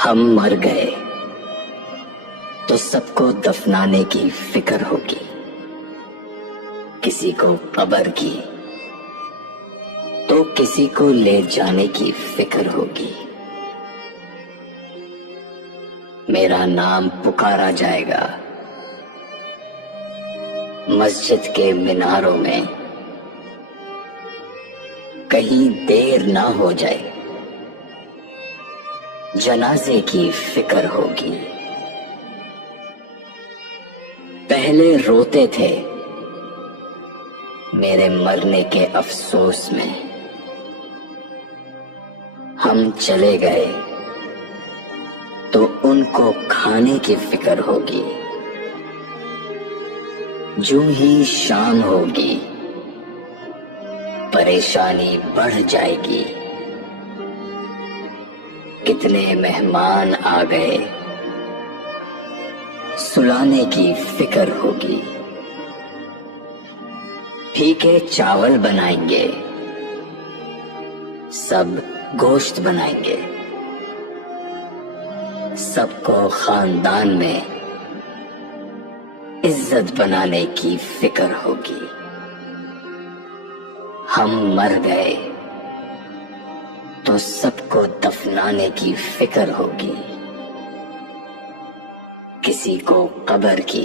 हम मर गए तो सबको दफनाने की फिक्र होगी, किसी को कब्र की तो किसी को ले जाने की फिक्र होगी। मेरा नाम पुकारा जाएगा मस्जिद के मीनारों में, कहीं देर ना हो जाए जनाजे की फिक्र होगी। पहले रोते थे मेरे मरने के अफसोस में, हम चले गए तो उनको खाने की फिक्र होगी। जो ही शाम होगी परेशानी बढ़ जाएगी, कितने मेहमान आ गए सुलाने की फिक्र होगी। फीके चावल बनाएंगे, सब गोश्त बनाएंगे, सबको खानदान में इज्जत बनाने की फिक्र होगी। हम मर गए तो सबको दफनाने की फिक्र होगी, किसी को कब्र की